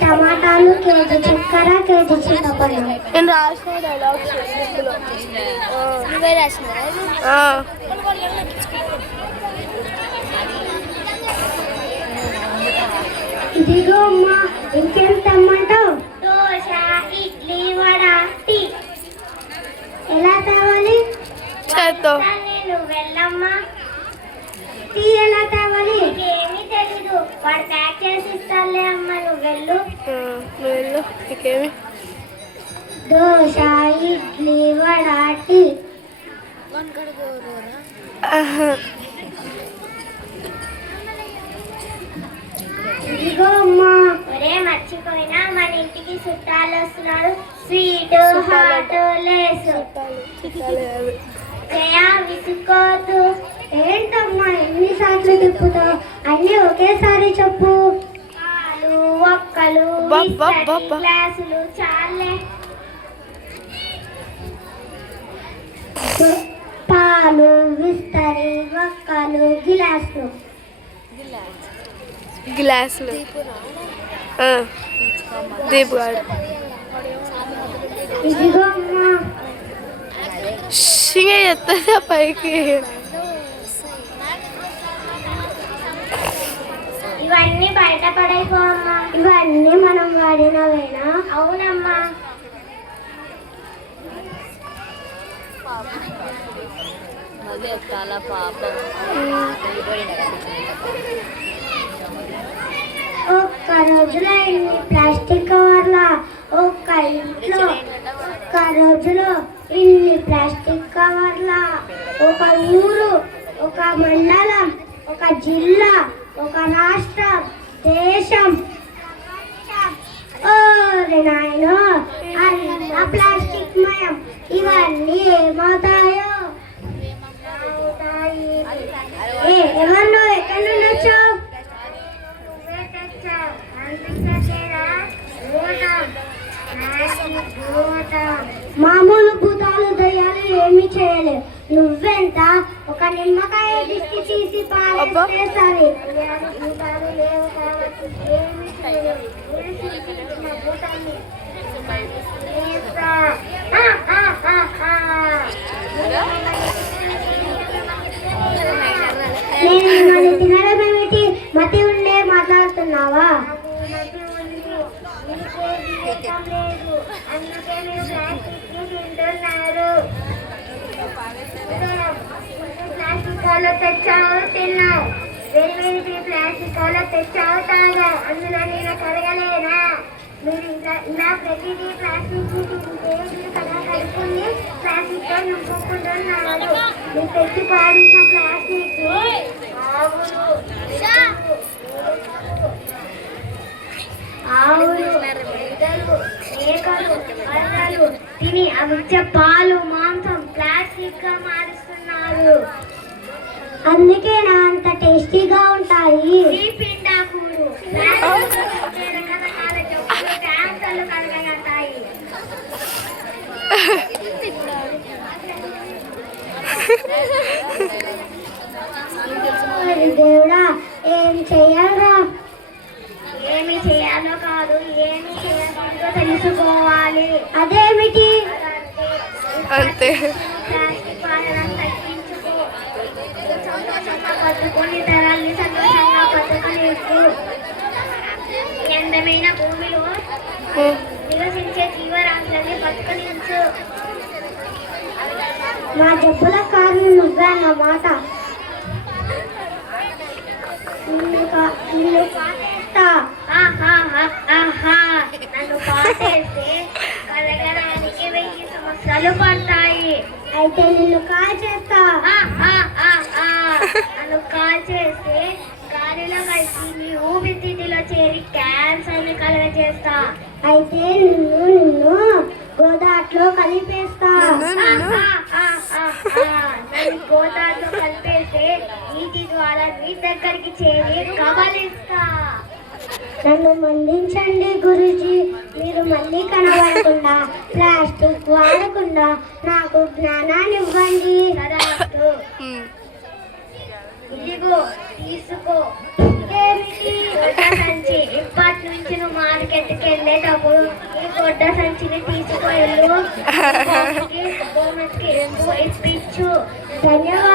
టమాటాలు కేజీ, చక్కెర కేజీ, చింతపండు. నేను రాసిన డైలాగ్స్ నువ్వే రాసిన. ఇదిగో అమ్మా, ఇంకేం తెమ్మంటావు? దోశ, ఇడ్లీ, వడ, టీ. ఎలా తేవాలి? చేత్తో. నేను వెళ్ళమ్మా. టీ ఎలా తేవాలి? నీకేమీ తెలీదు, వాడు ప్యాక్ చేసి ఇస్తాలే అమ్మా, నువ్వు వెళ్ళు. నువ్వు వెళ్ళు, నీకేమి. దోశ, ఇడ్లీ, వడ, టీ. ఇదిగో అమ్మా. ఒరే మర్చిపోయినా, మన ఇంటికి చుట్టాలు వస్తున్నారు. Sweet, hot, Lay's. జయా విసుకోదు. ఏంటమ్మా ఎన్నిసార్లు తిప్పుతావు? అన్నీ ఒకేసారి చెప్పు. పాలు, ఒక్కలు, గ్లాసులు చాలే. పాలు, విస్తరి, ఒక్కలు, గిలాసులు. గ్లాసులు దీపుగాడు. ఇదిగో అమ్మా. షింగ ఎత్తదా పైకి. ఇవన్నీ బయట పడైపోమ్మా. ఇవన్నీ మనం వాడినవేనా? అవునమ్మా. ఒక్క రోజులో ఇన్ని ప్లాస్టిక్ కవర్ల. ఒక్క ఇంట్లో ఒక్క రోజులో ఇన్ని ప్లాస్టిక్ కవర్ల. ఒక ఊరు, ఒక మండలం, ఒక జిల్లా, ఒక రాష్ట్రం, దేశం. ఓరే నాయనో, అన్న ప్లాస్టిక్ మయం. ఇవన్నీ ఏమవుతాయో? ఎవరినో ఎక్కడి నుండి వచ్చావు? మామూలు భూతాలు దయ్యాలు ఏమి చేయలేవు. నువ్వెంత ఒక నిమ్మకాయ దిష్టి తీసి పారేస్తే సరే. భూతాలు లేవు కాబట్టి ఏమి చేయలేవు. భూతాన్ని నేను తినడం ఏమిటి? మతి ఉండే మాట్లాడుతున్నావా? అందుకే మీరు ప్లాస్టిక్ ని తింటున్నారు. ప్లాస్టిక్ కవర్లో తెచ్చావు, తిన్నావు. వేడి ప్లాస్టిక్ కవర్లో తెచ్చావు, తాగా. అందులో నేను కరగలేనా? మీరు ఇలా ప్రతిదీ ప్లాస్టిక్ ని తింటే మీరు కదా కడుపుని ప్లాస్టిక్ తో నింపుకుంటున్నారు. మీరు తెచ్చి పాడిన ప్లాస్టిక్ ఆవులు, ఎద్దలు, మేకలు, బర్రెలు తిని అవిచ్చే పాలు, మాంసం ప్లాస్టిక్ గా మారుస్తున్నారు. అందుకే నా అంత టేస్టీగా ఉంటాయి. పిండాకులు రకరకాల జబ్బులు, క్యాన్సర్లు కలగలుగుతాయి. దేవుడా, ఏం చెయ్యాలా? ఏమి చేయాలో కాదు, ఏమి చేయాలో తెలుసుకోవాలి. అదేమిటి? అంతే. ప్లాస్టిక్ వాడడం తగ్గించుకో. సంతోషంగా బతుకొని తరాల్ని సంతోషంగా బతకలేదు. ఈ అందమైన భూమిలో నివసించే జీవరాశులని బతకనించు. మా జబ్బుల కారణం నువ్వే అన్నమాట. నిన్ను పాటేస్తా. నన్ను పాటేస్తే కలగడానికి 1000 సంవత్సరాలు పడతాయి. అయితే నిన్ను కాల్ చేస్తా. నన్ను కాల్ చేస్తే గాలిలో కలిసి నీ ఊపిరితిత్తులో చేరి క్యాన్సర్ ని కలగజేస్తా. అయితే నిన్ను గోదాట్లో కలిపేస్తా. నన్ను గోదాట్లో కలిపేస్తే నీటి ద్వారా నీ దగ్గరికి చేరి కబలిస్తా. నన్ను మందించండి గురూజీ. మీరు మళ్ళీ కనబడకుండా, ప్లాస్టిక్ వాడకుండా నాకు జ్ఞానాన్ని ఇవ్వండి. ఇదేమిటి గుడ్డ సంచి? ఇప్పటి నుంచి నువ్వు మార్కెట్కి వెళ్ళేటప్పుడు ఈ గుడ్డ సంచిని తీసుకెళ్ళు. భూమికి ఇప్పించు. ధన్యవాదాలు.